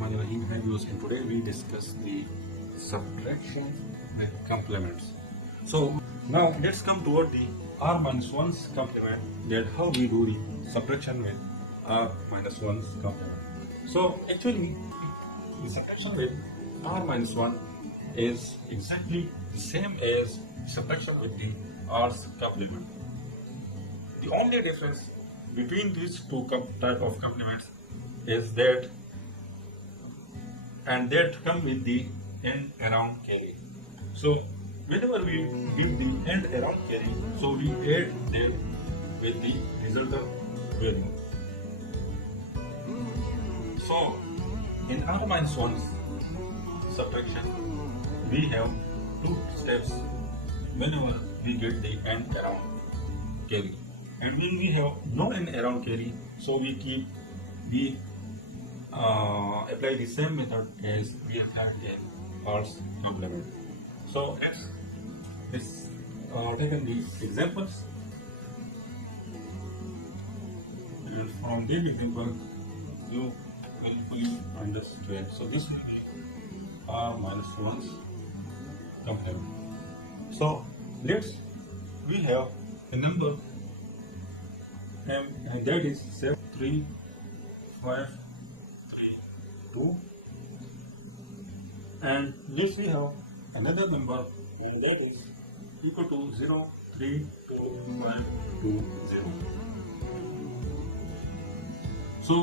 Bismillahirrahmanirrahim. Hi viewers, and today we discuss the subtraction with complements. So now let's come toward the r-1's complement, that how we do the subtraction with r-1's complement. So actually the subtraction with r-1 is exactly the same as subtraction with the r's complement. The only difference between these two type of complements is that come with the end around carry. So whenever we give the end around carry, so we add them with the resultant value. So in r-1's subtraction, we have two steps whenever we get the end around carry. And when we have no end around carry, so we apply the same method as we have had in r's complement. So let's take these examples, and from this example you will fully understand. So this will be r-1's complement. So we have a number m, and that is 7, 3, 5, 3, 2, and next we have another number, and that is equal to 0, 3, 2, 5, 2, 0. So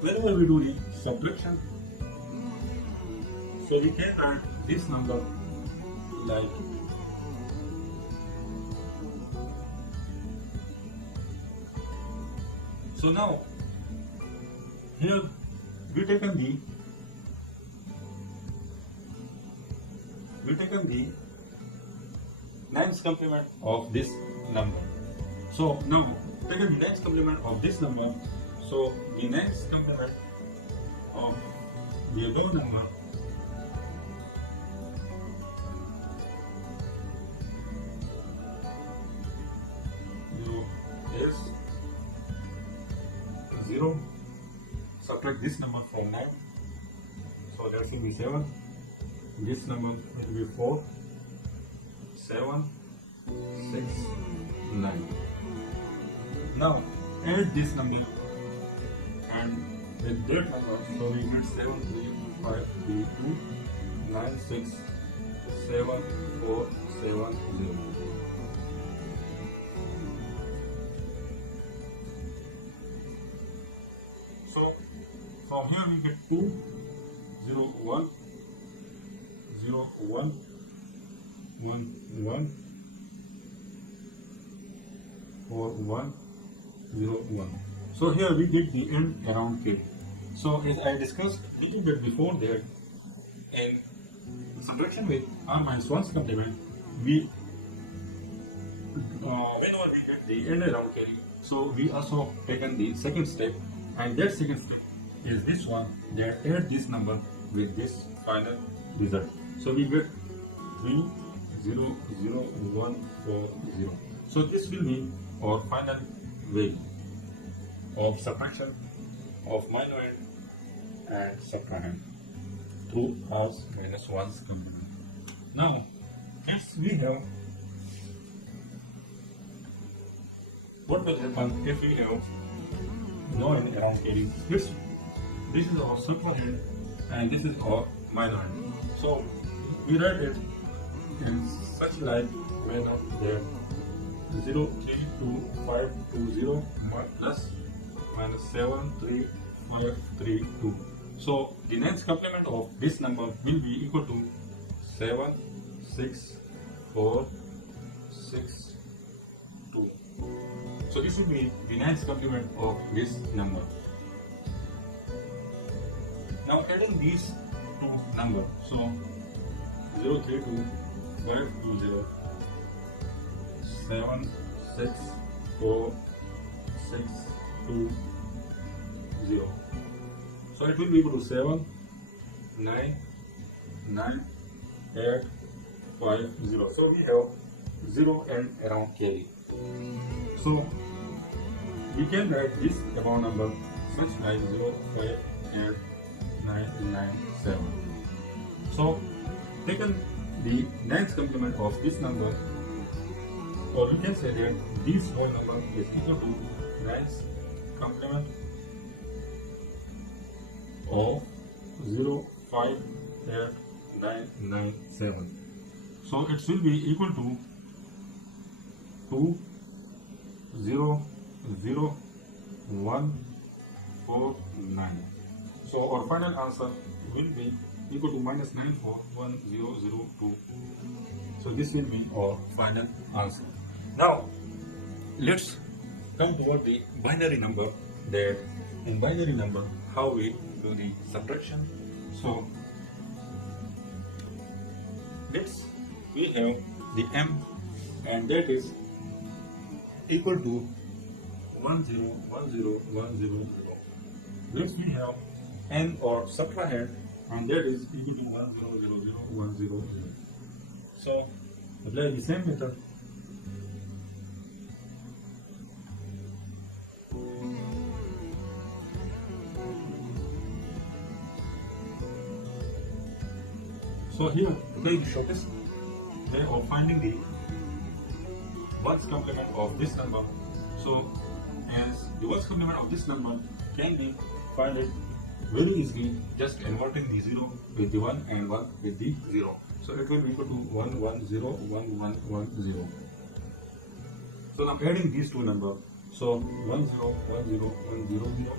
whenever we do the subtraction, so we can write this number like so. Now here we taken the nines complement of this number. So now taken the nines complement of this number. So the nines complement of the above number is 0. Subtract this number from 9, so that will be 7. This number will be 4, 7, 6, 9. Now add this number and with that number, so we get 7, 3, 5, 3, 2, 9, 6, 7, 4, 7, 0. So from here we get 2, 0, 1, 0, 1, 1, 1, 4, 1, 0, 1. So here we get the end around carry. So as I discussed a little bit before that, in subtraction with r-1's complement, we whenever we get the end around carry, so we also taken the second step, and that second step is this one, that add this number with this final result. So we get 3, 0, 0, 1, 4, 0. So this will be our final way of subtraction of minuend and subtrahend through r-1's complement. Now, as we have, what will happen if we have no end around carry? This is our subtrahend and this is our minuend. So we write it in such like manner that 0, 3, 2, 5, 2, 0 plus minus 7, 3, 5, 3, 2. So the nines complement of this number will be equal to 7, 6, 4, 6, 2. So this will be the nines complement of this number. Now adding these two numbers, so 0, 3, 2, 5, 2, 0, 7, 6, 4, 6, 2, 0. So it will be equal to 7, 9, 9, 8, 5, 0. So we have 0 and around carry. So we can write this above number such like 0, 5 and 997. So taken the ninth complement of this number, or we can say that this whole number is equal to ninth complement of 0.58997. So it will be equal to 200,149. So our final answer will be equal to minus 941002. So this will be our final answer. Now let's come toward the binary number. That in binary number, how we do the subtraction. So we have the m, and that is equal to 1010100. Next we have n or subtrahend, and that is equal to 1000100. So apply the same method. So here, to take the shortest way of finding the ones complement of this number. So as the ones complement of this number can be found very easily, just converting the 0 with the 1 and 1 with the 0. So it will be equal to 1101110. So now adding these two numbers, so 1010100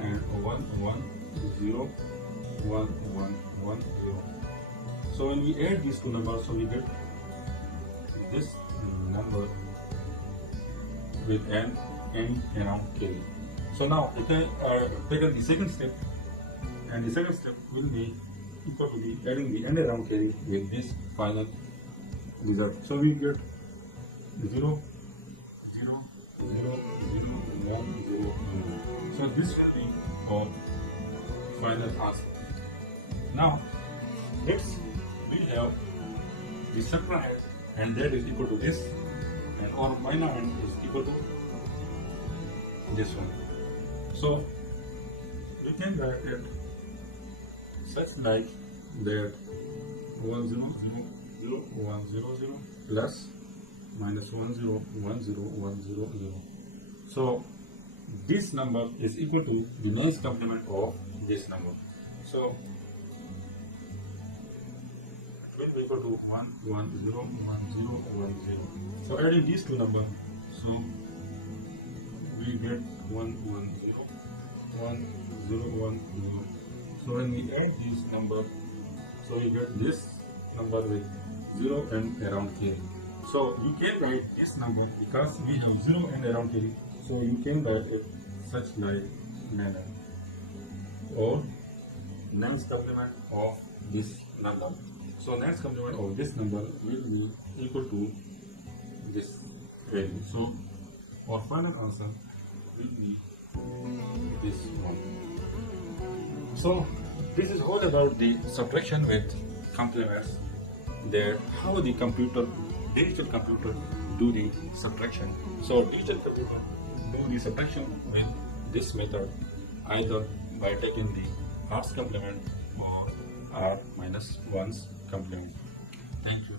and 1101110. So when we add these two numbers, so we get this number with n around carry. So now we can take the second step, and the second step will be equal to the adding the n around carry with this final result. So we get 0, 0, 0, 0, 1, 0, 1. So this will be our final answer. Now we have the subtrahend, and that is equal to this, and our binary is equal to this one. So we can write it such like that 1000100 plus minus 1010100. So this number is equal to the ninth complement of this number. So will be equal to 1101010. So adding these two numbers, so we get 1101010. So when we add these numbers, so we get this number with 0 and around carry. So you can write this number because we have 0 and around carry. So you can write it such like manner, or ninth complement of this number. So ninth complement of this number will be equal to this value. So our final answer will be this one. So this is all about the subtraction with complements. That how the digital computer do the subtraction. So digital computer do the subtraction with this method, either by taking the r's complement or r minus 1's complement. Thank you.